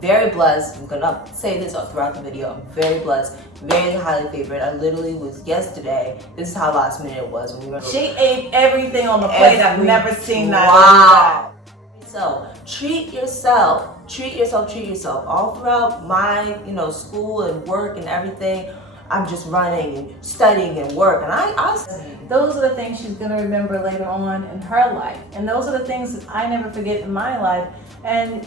very blessed. I'm gonna say this throughout the video. I'm very blessed, very highly favored. I literally was yesterday. This is how last minute it was when we were. She ate everything on the plate. I've never seen that. Wow. So treat yourself. Treat yourself. All throughout my, school and work and everything, I'm just running and studying and work. And those are the things she's gonna remember later on in her life. And those are the things that I never forget in my life. And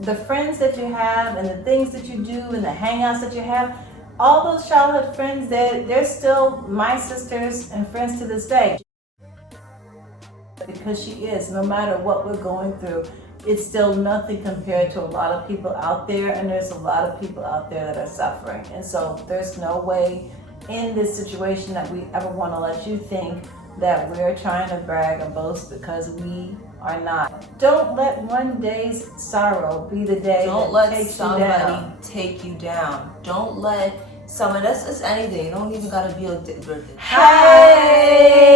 the friends that you have and the things that you do and the hangouts that you have, all those childhood friends, they're still my sisters and friends to this day. Because she is, no matter what we're going through, it's still nothing compared to a lot of people out there, and there's a lot of people out there that are suffering. And so there's no way in this situation that we ever want to let you think that we're trying to brag or boast, because we are not. Don't let one day's sorrow be the day that takes you down. Don't let somebody take you down. Don't let someone, that's just anything. You don't even gotta be a birthday. Hey!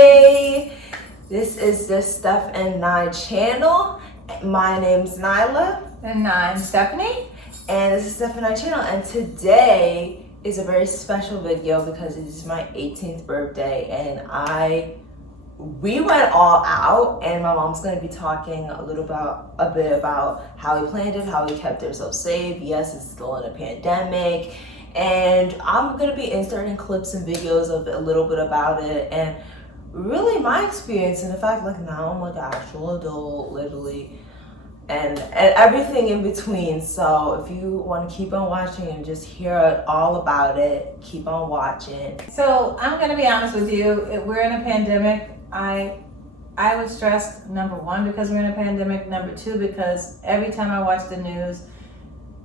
This is the Steph and Nye channel. My name's Nyla. And I'm Stephanie. And this is Steph and Nye channel. And today is a very special video because it is my 18th birthday. And we went all out, and my mom's gonna be talking a bit about how we planned it, how we kept ourselves safe. Yes, it's still in a pandemic. And I'm gonna be inserting clips and videos of a little bit about it. And really my experience, and the fact now I'm like an actual adult, literally, and everything in between. So if you want to keep on watching and just hear all about it, keep on watching. So I'm going to be honest with you, we're in a pandemic. I was stressed, number one, because we're in a pandemic, number two, because every time I watch the news,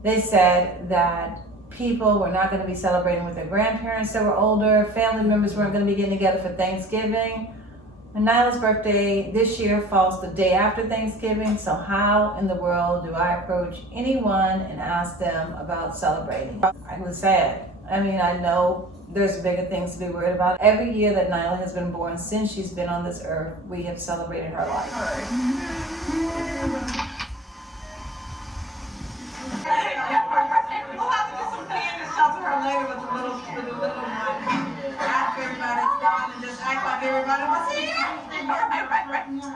they said that people were not going to be celebrating with their grandparents that were older, family members weren't going to be getting together for Thanksgiving. And Nyla's birthday this year falls the day after Thanksgiving, so how in the world do I approach anyone and ask them about celebrating? I was sad. I mean, I know there's bigger things to be worried about. Every year that Nyla has been born, since she's been on this earth, we have celebrated her life. Later with the little one. After everybody's gone, and just act like everybody was here. Right.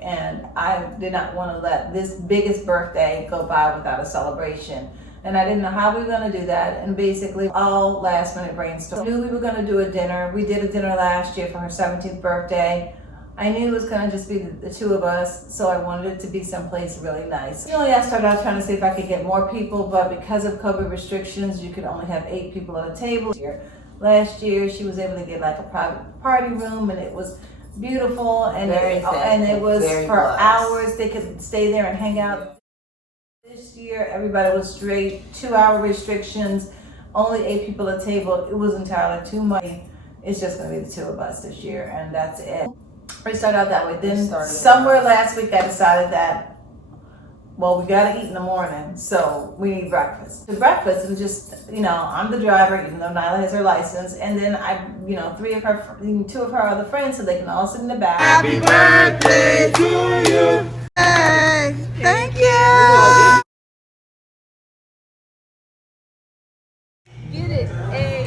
And I did not want to let this biggest birthday go by without a celebration. And I didn't know how we were going to do that. And basically, all last minute brainstorm. I knew we were going to do a dinner. We did a dinner last year for her 17th birthday. I knew it was going to just be the two of us, so I wanted it to be someplace really nice. I started out trying to see if I could get more people, but because of COVID restrictions, you could only have 8 people at a table. Last year, she was able to get like a private party room, and it was beautiful, and it was for hours. They could stay there and hang out. This year, everybody was straight, 2-hour restrictions, only 8 people at a table. It was entirely too much. It's just going to be the two of us this year, and that's it. We started out that way. Then somewhere last week I decided that, well, we got to eat in the morning, so we need breakfast. The breakfast is just, I'm the driver, even though Nyla has her license, and then two of her other friends, so they can all sit in the back. Happy birthday to you. Hey, thank you. Get it. Hey.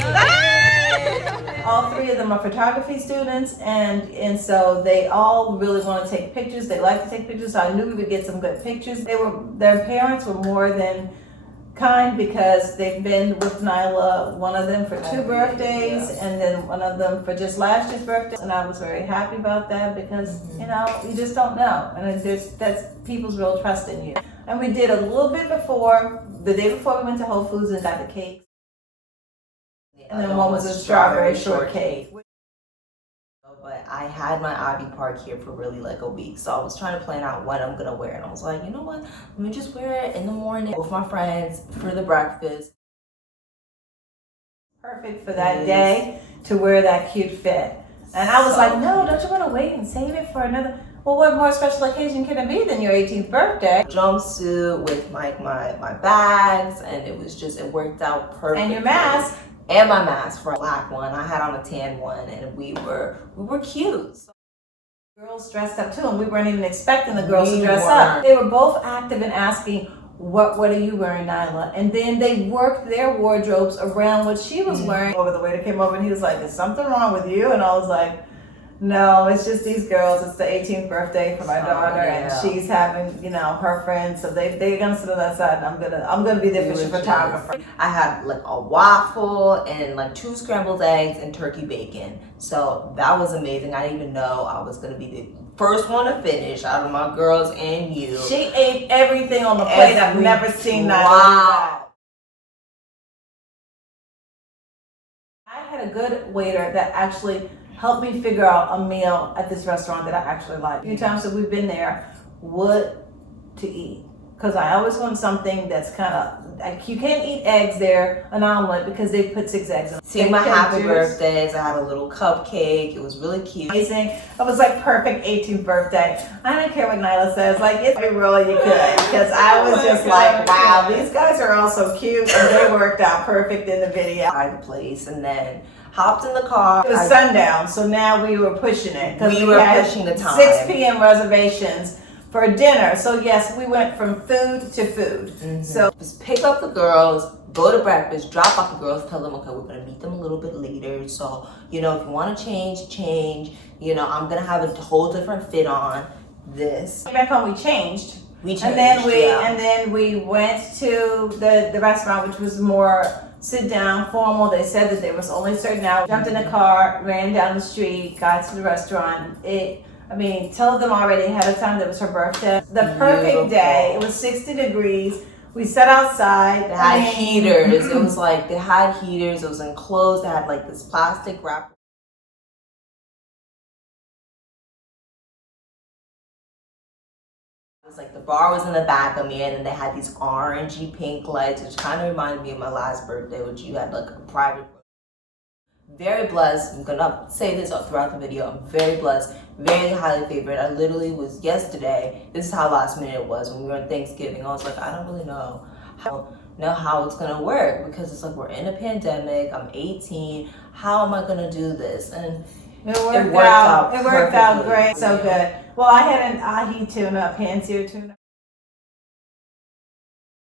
All 3 of them are photography students, and so they all really want to take pictures. They like to take pictures, so I knew we would get some good pictures. Their parents were more than kind, because they've been with Nyla, one of them for 2 birthdays, and then one of them for just last year's birthday. And I was very happy about that, because you just don't know, and that's people's real trust in you. And we did a little bit before, the day before we went to Whole Foods and got the cake. And then one was a strawberry shortcake. But I had my Ivy Park here for really a week, so I was trying to plan out what I'm gonna wear, and I was like, you know what, let me just wear it in the morning with my friends for the breakfast. Perfect for that day to wear that cute fit. And I was like, no, don't you want to wait and save it for another? Well, what more special occasion can it be than your 18th birthday? Jumpsuit with my bags, and it worked out perfect. And your mask. And my mask, for a black one. I had on a tan one, and we were cute. Girls dressed up too, and we weren't even expecting the girls to We dress weren't. up. They were both active in asking, what are you wearing, Nyla? And then they worked their wardrobes around what she was wearing. Over the waiter came over and he was like, is something wrong with you? And I was like, no, it's just these girls. It's the 18th birthday for my daughter, and she's having, her friends. So they're gonna sit on that side, and I'm gonna be the official photographer. I had like a waffle and like 2 scrambled eggs and turkey bacon. So that was amazing. I didn't even know I was gonna be the first one to finish out of my girls and you. She ate everything on the plate. I've never seen that. Wow. I had a good waiter that actually helped me figure out a meal at this restaurant that I actually like. A few times that we've been there, what to eat. Because I always want something that's kind of, like, you can't eat eggs there, an omelet, because they put 6 eggs in it. See my happy birthdays. I had a little cupcake. It was really cute. Amazing. It was like perfect 18th birthday. I don't care what Nyla says. Like, it's be real you could. Because I was just like, wow, these guys are all so cute. And they worked out perfect in the video. By the place, and then hopped in the car. It was sundown, so now we were pushing it. We were pushing the time. 6 p.m. reservations for dinner. So yes, we went from food to food. So just pick up the girls, go to breakfast, drop off the girls, tell them, okay, we're gonna meet them a little bit later. So, if you wanna change. I'm gonna have a whole different fit on this. back home we changed. And then we went to the restaurant, which was more sit down, formal. They said that there was only certain hours. Jumped in the car, ran down the street, got to the restaurant. Told them already ahead of time that it was her birthday. The perfect day. It was 60 degrees. We sat outside. They had heaters. It was like they had heaters. It was enclosed. They had like this plastic wrap. It was like the bar was in the back of me, and then they had these orangey pink lights, which kind of reminded me of my last birthday, which you had like a private. Very blessed. I'm gonna say this throughout the video. I'm very blessed, very highly favored. I literally was yesterday. This is how last minute it was when we were on Thanksgiving. I was like, I don't really know how it's gonna work, because it's like we're in a pandemic. I'm 18. How am I gonna do this? And it worked out. It worked out perfectly. great. So good. Well, I had an ahi tuna, pan-seared tuna,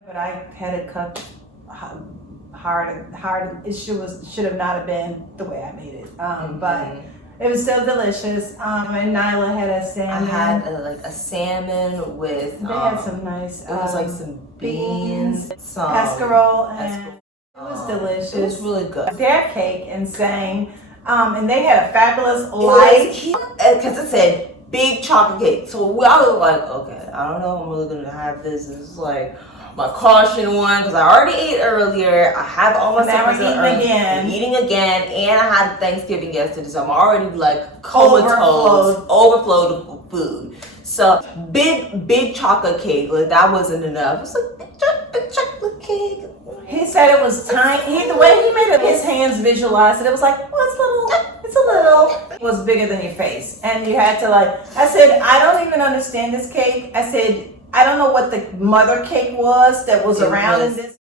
but I had it cooked hard. It should have not have been the way I made it. But it was so delicious. And Nyla had a salmon. I had a salmon with. They had some nice. It was like some beans, some casserole, and it was delicious. It was really good. Their cake and sang, and they had a fabulous light. Because it said big chocolate cake. So I was like, okay, I don't know if I'm really gonna have this. This is like my caution one, because I already ate earlier. I have almost eating again, and I had Thanksgiving yesterday, so I'm already like comatose, overflowed with food. So big chocolate cake, like that wasn't enough. It was like big chocolate cake. He said it was tiny. The way he made it, his hands visualized it. It was like, well, it's a little. It was bigger than your face, and you had to I said, I don't even understand this cake. I said, I don't know what the mother cake was that was around in this.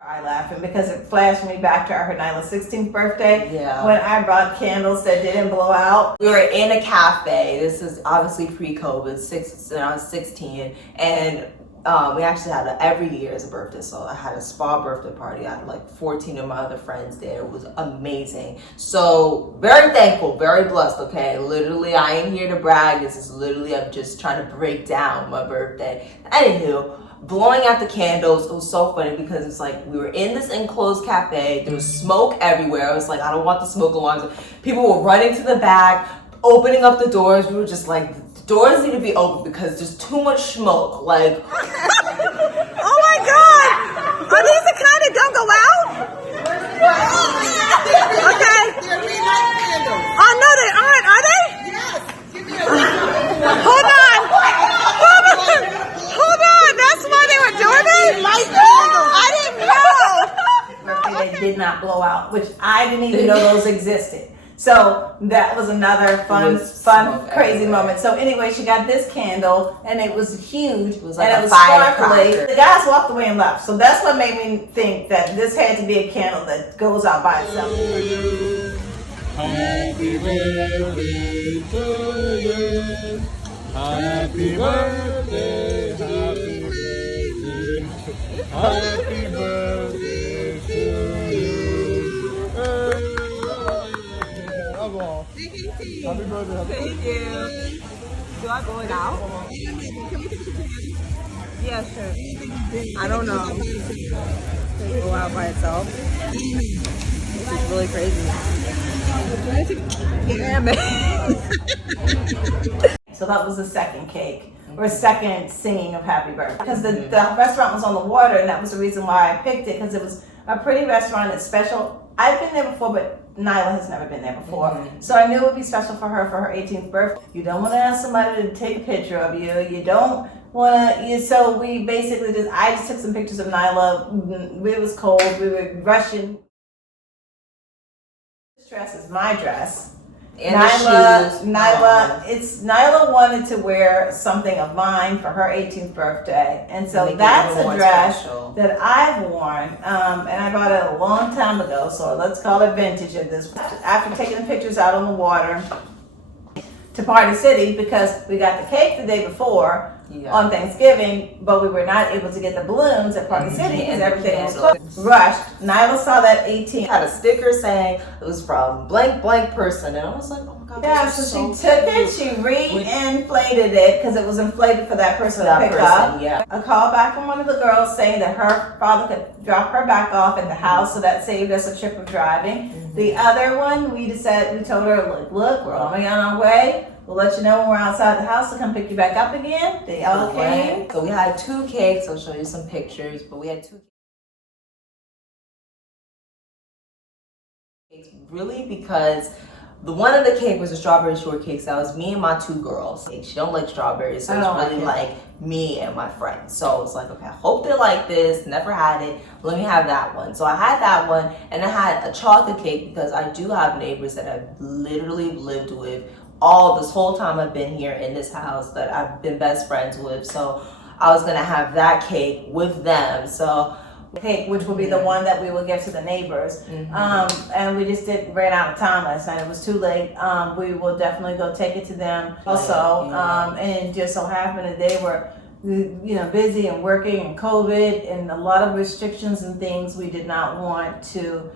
I laughing because it flashed me back to our Nyla's 16th birthday. Yeah. When I brought candles that didn't blow out. We were in a cafe. This is obviously pre-COVID. When I was 16, and we actually had every year as a birthday. So I had a spa birthday party. I had like 14 of my other friends there. It was amazing. So very thankful, very blessed. Okay, literally, I ain't here to brag. This is literally, I'm just trying to break down my birthday. Anywho, blowing out the candles, it was so funny because it's like we were in this enclosed cafe. There was smoke everywhere. I was like, I don't want the smoke alarms. People were running to the back, opening up the doors. We were just like, doors need to be open because there's too much smoke. Like, oh my God! Are these the kind that don't go out? Okay. Oh no, they aren't. Are they? Hold on. That's why they were doing it. I didn't know. They did not blow out, which I didn't even know those existed. So that was another fun, crazy moment. So anyway, she got this candle, and it was huge, it was like and a it was firecracker. sparkly. The guys walked away and left. So that's what made me think that this had to be a candle that goes out by itself. Happy birthday to you. Happy birthday, happy birthday. Happy birthday to you. That's all. Happy birthday. Thank you. Do I go it out? Yeah, sure. I don't know. Can it go out by itself? This is really crazy. Yeah, man. So that was the second cake, or second singing of Happy Birthday. Because the restaurant was on the water, and that was the reason why I picked it, because it was a pretty restaurant. It's special. I've been there before, but Nyla has never been there before. So I knew it would be special for her 18th birthday. You don't want to ask somebody to take a picture of you. You don't want to, so we basically I just took some pictures of Nyla. It was cold. We were rushing. This dress is my dress. And the shoes. Nyla wanted to wear something of mine for her 18th birthday, and so Make it that's even a more dress special. that I've worn, and I bought it a long time ago. So let's call it vintage at this. After taking the pictures out on the water to Party City, because we got the cake the day before on Thanksgiving, but we were not able to get the balloons at Party City because everything was closed. Rushed. Nyla saw that 18. Had a sticker saying it was from blank person, and I was like, oh my god. Yeah, this is so she took it, she re-inflated it because it was inflated for that person to pick up. Yeah. A call back from one of the girls saying that her father could drop her back off at the house, so that saved us a trip of driving. The other one, we told her, look, we're only on our way. We'll let you know when we're outside the house to come pick you back up again. They all came. So we had 2 cakes. I'll show you some pictures, but we had 2 cakes really because the one of the cake was a strawberry shortcake. So that was me and my 2 girls. She don't like strawberries, so it's really like me and my friends. So I was like, okay, I hope they like this. Never had it. Let me have that one. So I had that one, and I had a chocolate cake because I do have neighbors that I've literally lived with all this whole time I've been here in this house that I've been best friends with. So I was gonna have that cake with them. So Cake, which will be the one that we will give to the neighbors. And we just ran out of time last night. It was too late. We will definitely go take it to them also. And just so happened that they were busy and working and COVID and a lot of restrictions and things. We did not want to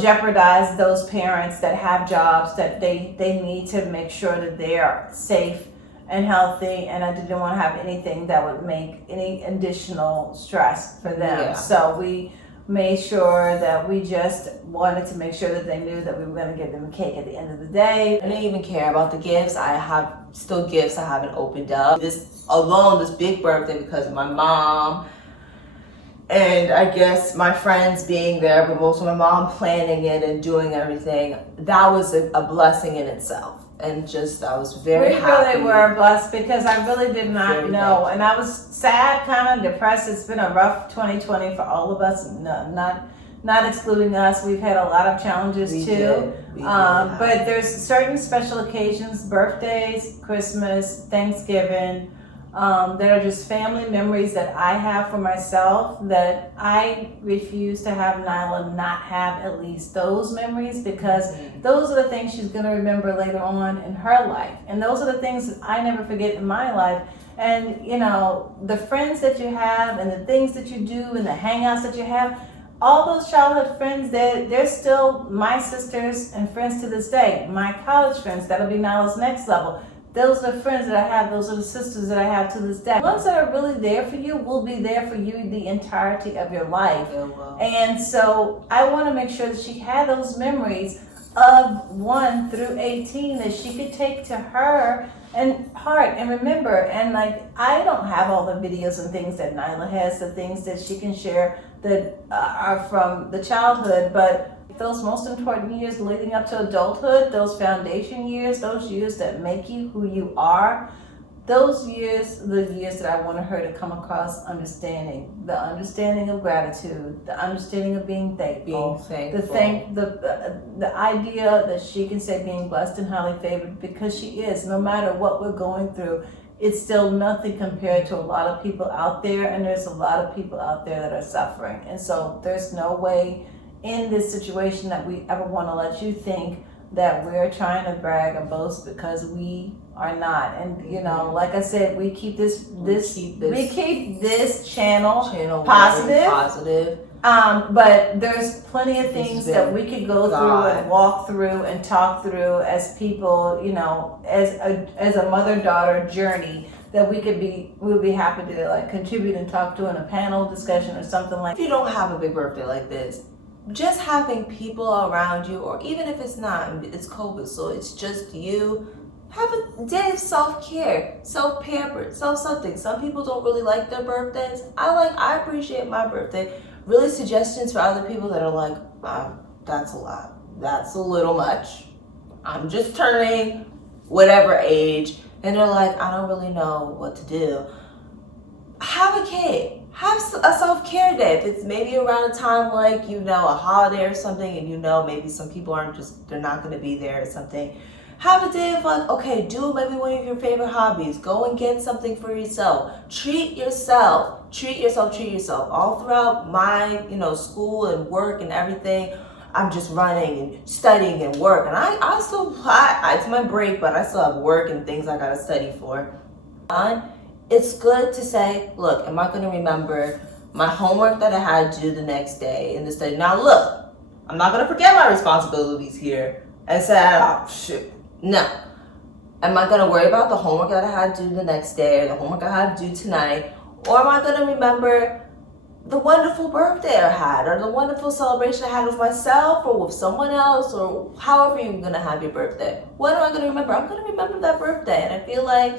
jeopardize those parents that have jobs that they need to make sure that they are safe and healthy, and I didn't want to have anything that would make any additional stress for them. So we made sure that we just wanted to make sure that they knew that we were going to give them a cake at the end of the day. I didn't even care about the gifts. I have still gifts I haven't opened up. This big birthday, because my mom and I guess my friends being there, but also my mom planning it and doing everything, that was a blessing in itself. And I was very happy. We really were blessed because I really did not know. And I was sad, kind of depressed. It's been a rough 2020 for all of us, not excluding us. We've had a lot of challenges too. But there's certain special occasions, birthdays, Christmas, Thanksgiving, that are just family memories that I have for myself that I refuse to have Nyla not have at least those memories, because those are the things she's going to remember later on in her life. And those are the things that I never forget in my life. And, the friends that you have and the things that you do and the hangouts that you have, all those childhood friends, they're still my sisters and friends to this day. My college friends, that'll be Nyla's next level. Those are the friends that I have. Those are the sisters that I have to this day. The ones that are really there for you will be there for you the entirety of your life. And so I want to make sure that she had those memories of 1 through 18 that she could take to her and heart and remember. And I don't have all the videos and things that Nyla has, the things that she can share that are from the childhood, but those most important years leading up to adulthood, those foundation years, those years that make you who you are, those years, the years that I wanted her to come across understanding, the understanding of gratitude, the understanding of being thankful, the idea that she can say being blessed and highly favored, because she is. No matter what we're going through, it's still nothing compared to a lot of people out there, and there's a lot of people out there that are suffering. And so there's no way in this situation that we ever want to let you think that we're trying to brag and boast, because we are not. And you know, like I said, we keep this channel Channel positive. positive. But there's plenty of things that we could go through God. and walk through and talk through as people, you know, as a mother-daughter journey that we'll be happy to like contribute and talk to in a panel discussion or something like If you don't have a big birthday like this, just having people around you, or even if it's not, it's COVID, so it's just you, have a day of self-care, self-pampered, self-something. Some people don't really like their birthdays. I appreciate my birthday. Really suggestions for other people that are like, that's a lot. That's a little much. I'm just turning whatever age. And they're like, I don't really know what to do. Have a cake. Have a self-care day. If it's maybe around a time like, you know, a holiday or something, and you know maybe some people they're not going to be there or something. Have a day of like, okay, do maybe one of your favorite hobbies. Go and get something for yourself. Treat yourself. Treat yourself. All throughout my, you know, school and work and everything, I'm just running and studying and work. And I still, it's my break, but I still have work and things I got to study for. It's good to say, look, am I going to remember my homework that I had to do the next day in the study? Now, look, I'm not going to forget my responsibilities here and say, oh, shoot. No. Am I going to worry about the homework that I had to do the next day or the homework I had to do tonight? Or am I going to remember the wonderful birthday I had or the wonderful celebration I had with myself or with someone else or however you're going to have your birthday? What am I going to remember? I'm going to remember that birthday. And I feel like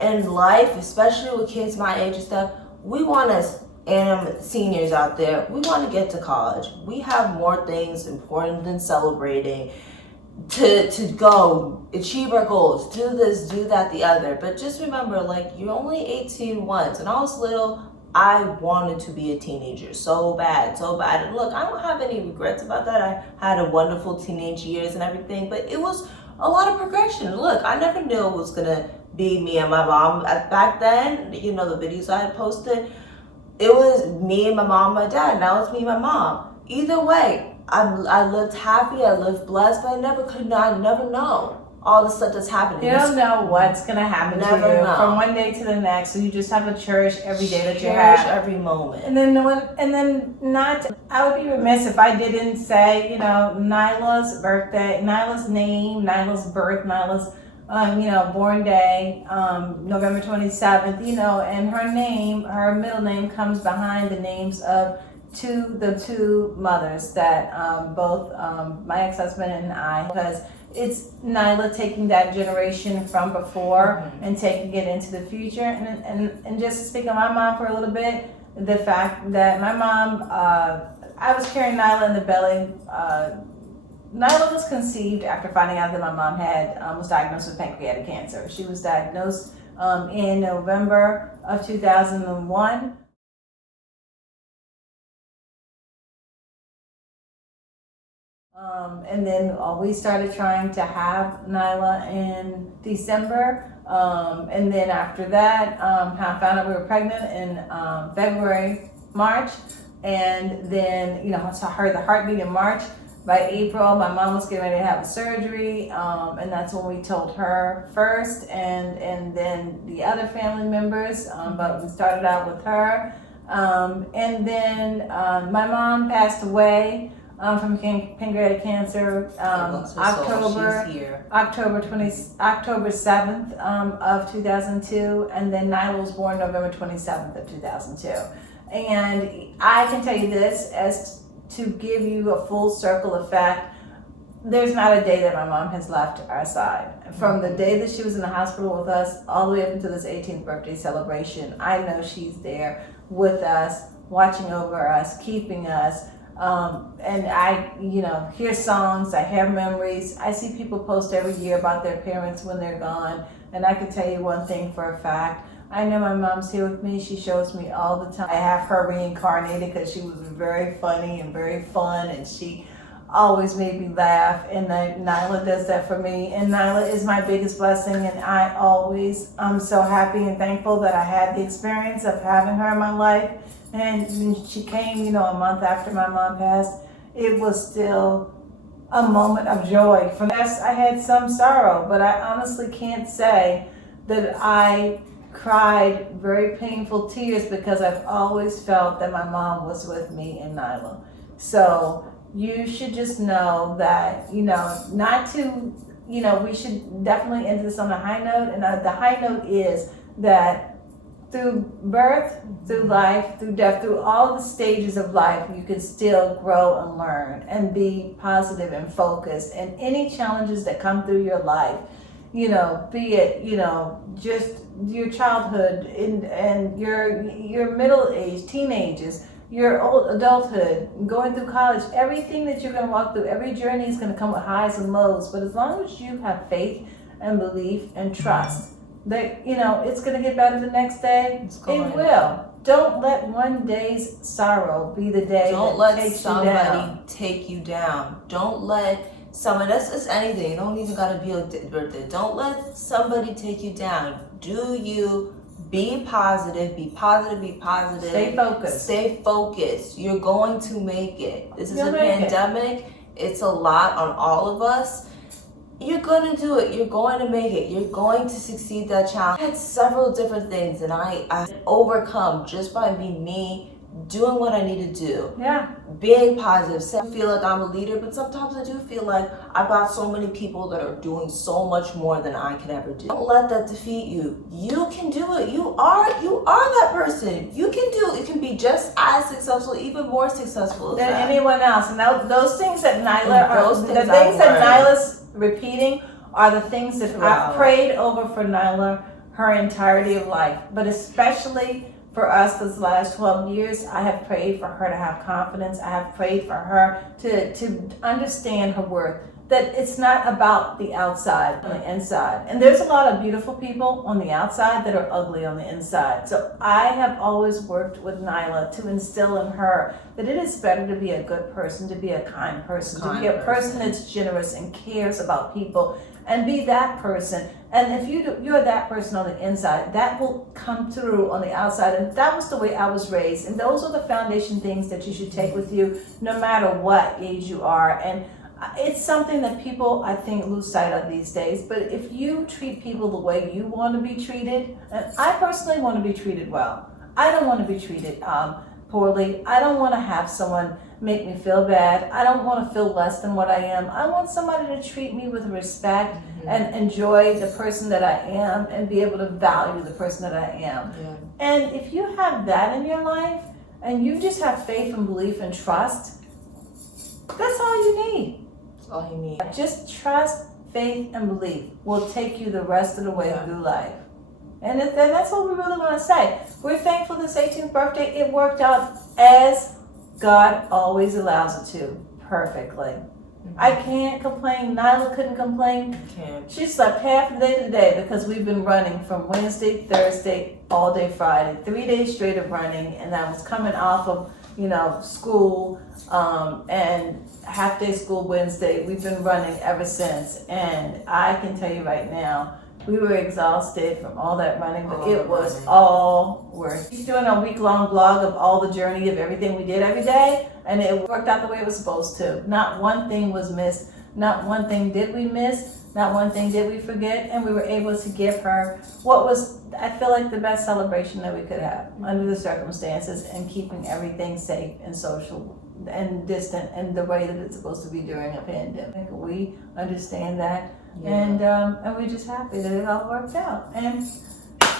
in life, especially with kids my age and stuff, we want us, and seniors out there, we want to get to college. We have more things important than celebrating. To go achieve our goals, do this, do that, the other. But just remember, like, you're only 18 once. And I was little, I wanted to be a teenager so bad. And look, I don't have any regrets about that. I had a wonderful teenage years and everything, but it was a lot of progression. Look, I never knew it was gonna be me and my mom. Back then, you know, the videos I had posted, it was me and my mom and my dad. Now it's me and my mom. Either way, I lived happy, I lived blessed, but I never know all the stuff that's happening. You don't know what's going to happen to you from one day to the next, so you just have to cherish every day that you have. Cherish every moment. And then I would be remiss if I didn't say, you know, Nyla's birthday, Nyla's name, Nyla's birth, Nyla's born day, November 27th, you know, and her middle name comes behind the names of the two mothers that both my ex-husband and I, because it's Nyla taking that generation from before and taking it into the future. And just to speak on my mom for a little bit, the fact that my mom, I was carrying Nyla in the belly. Nyla was conceived after finding out that my mom was diagnosed with pancreatic cancer. She was diagnosed in November of 2001. And then we started trying to have Nyla in December. And then after that, I found out we were pregnant in February, March. And then, you know, so I heard the heartbeat in March. By April, my mom was getting ready to have a surgery. And that's when we told her first and then the other family members. But we started out with her. And then my mom passed away from pancreatic cancer October 7th of 2002, and then Nyla was born November 27th of 2002. And I can tell you this, as to give you a full circle effect, there's not a day that my mom has left our side. From the day that she was in the hospital with us all the way up until this 18th birthday celebration, I know she's there with us, watching over us, keeping us. And I, you know, hear songs, I hear memories. I see people post every year about their parents when they're gone. And I can tell you one thing for a fact. I know my mom's here with me. She shows me all the time. I have her reincarnated because she was very funny and very fun, and she always made me laugh. And Nyla does that for me. And Nyla is my biggest blessing. And I'm so happy and thankful that I had the experience of having her in my life. And when she came, you know, a month after my mom passed, it was still a moment of joy. From yes, I had some sorrow, but I honestly can't say that I cried very painful tears because I've always felt that my mom was with me and Nyla. So you should just know that, not to, we should definitely end this on a high note. And the high note is that through birth, through life, through death, through all the stages of life, you can still grow and learn and be positive and focused. And any challenges that come through your life, be it, just your childhood and your middle age, teenagers, your old adulthood, going through college, everything that you're going to walk through, every journey is going to come with highs and lows. But as long as you have faith and belief and trust that, it's going to get better the next day, it will. Don't let one day's sorrow be the day Don't that let takes somebody you down. take you down. Don't let someone, that's anything. You don't even gotta be a birthday. Don't let somebody take you down. Do you be positive, be positive, be positive. Stay focused. Stay focused. You're going to make it. This is You'll a make it. pandemic. It's a lot on all of us. You're gonna do it. You're going to make it. You're going to succeed that challenge. I had several different things and I overcome just by being me, doing what I need to do. Yeah. Being positive. I feel like I'm a leader, but sometimes I do feel like I've got so many people that are doing so much more than I can ever do. Don't let that defeat you. You can do it. You are that person. You can do it. You can be just as successful, even more successful Than that. anyone else. And those things that Nyla Those the things things I've that learned. Nyla's repeating are the things that Throughout. I've prayed over for Nyla her entirety of life. But especially for us this last 12 years, I have prayed for her to have confidence. I have prayed for her to understand her worth. That it's not about the outside, on the inside. And there's a lot of beautiful people on the outside that are ugly on the inside. So I have always worked with Nyla to instill in her that it is better to be a good person, to be a kind person, to be a person that's generous and cares about people, and be that person. And if you're that person on the inside, that will come through on the outside. And that was the way I was raised. And those are the foundation things that you should take with you no matter what age you are. And it's something that people, I think, lose sight of these days. But if you treat people the way you want to be treated, and I personally want to be treated well. I don't want to be treated poorly. I don't want to have someone make me feel bad. I don't want to feel less than what I am. I want somebody to treat me with respect and enjoy the person that I am and be able to value the person that I am. Yeah. And if you have that in your life and you just have faith and belief and trust, that's all you need. That's all you need. Just trust, faith, and belief will take you the rest of the way through life. And that's what we really want to say. We're thankful this 18th birthday, it worked out as God always allows it to, perfectly. I can't complain. Nyla couldn't complain. Can't. She slept half the day today because we've been running from Wednesday, Thursday, all day Friday, 3 days straight of running, and I was coming off of school and half day school Wednesday. We've been running ever since, and I can tell you right now, we were exhausted from all that running, but it was all worth it. She's doing a week-long vlog of all the journey of everything we did every day, and it worked out the way it was supposed to. Not one thing was missed. Not one thing did we miss. Not one thing did we forget, and we were able to give her what was, I feel like, the best celebration that we could have under the circumstances, and keeping everything safe and social and distant and the way that it's supposed to be during a pandemic. We understand that, and we're just happy that it all worked out. And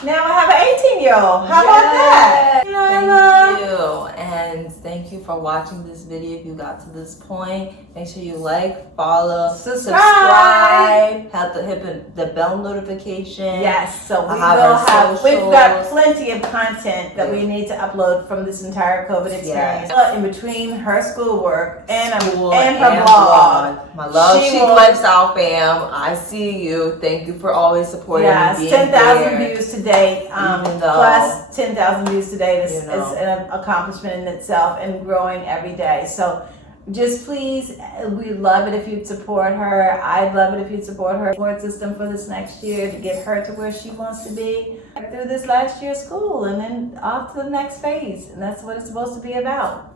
now I have an 18-year-old. How about that? Thank you. And thank you for watching this video. If you got to this point, make sure you like, follow, subscribe, hit the bell notification. Yes, so we've socials. got plenty of content that we need to upload from this entire COVID experience. In between her schoolwork and her blog. My love, Chic Lifestyle fam. I see you. Thank you for always supporting me. Yes, 10,000 views today, plus 10,000 views today is an accomplishment in itself, and growing every day. So just please, we'd love it if you'd support her. I'd love it if you'd support her support system for this next year to get her to where she wants to be through this last year of school, and then off to the next phase. And that's what it's supposed to be about.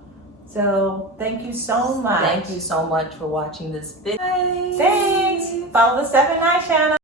So thank you so much. Thank you so much for watching this video. Thanks. Follow the Steph and I channel.